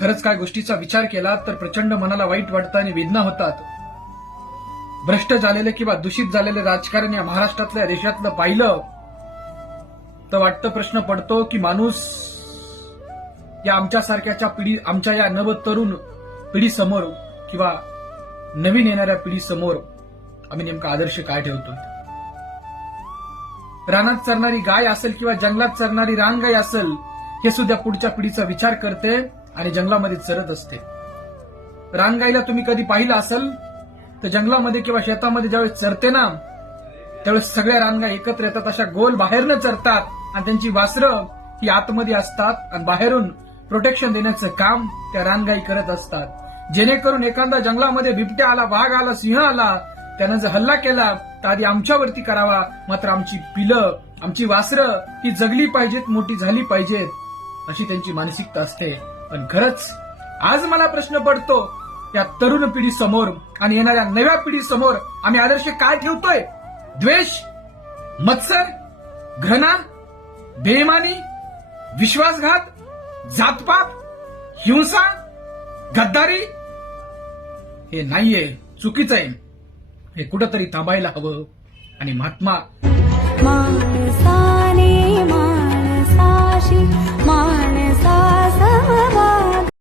खरंच काय गोष्टीचा विचार केला तर प्रचंड मनाला वाईट वाटतं आणि वेदना होतात. भ्रष्ट झालेले किंवा दूषित झालेले राजकारण या महाराष्ट्रातल्या देशातलं पाहिलं तर वाटतं, प्रश्न पडतो की माणूस या आमच्यासारख्याच्या आमच्या या नवतरुण पिढीसमोर किंवा नवीन येणाऱ्या पिढीसमोर आम्ही नेमका आदर्श काय ठेवतोय. रानात चरणारी गाय असेल किंवा जंगलात चरणारी रानगाय असेल, हे सुद्धा पुढच्या पिढीचा विचार करते आणि जंगलामध्ये चरत असते. रानगाईला तुम्ही कधी पाहिलं असेल तर जंगलामध्ये किंवा शेतामध्ये ज्यावेळेस चरते ना, त्यावेळेस सगळ्या रानगाय एकत्र येतात, अशा गोल बाहेरनं चरतात आणि त्यांची वासरं ही आतमध्ये असतात आणि बाहेरून प्रोटेक्शन देण्याचं काम त्या रानगाई करत असतात. जेणेकरून एखादा जंगलामध्ये बिबट्या आला, वाघ आला, सिंह आला, त्यानं जर हल्ला केला तर आधी आमच्यावरती करावा, मात्र आमची पिलं, आमची वासरं ही जगली पाहिजेत, मोठी झाली पाहिजेत, अशी त्यांची मानसिकता असते. पण खरंच आज मला प्रश्न पडतो, या तरुण पिढी समोर आणि येणाऱ्या नव्या पिढी समोर आम्ही आदर्श काय ठेवतोय? द्वेष, मत्सर, घृणा, बेईमानी, विश्वासघात, जातपात, हिंसा, गद्दारी, हे नाहीये, चुकीचं आहे. हे कुठंतरी थांबायला हवं. आणि महात्मा माणसाने माणसाशी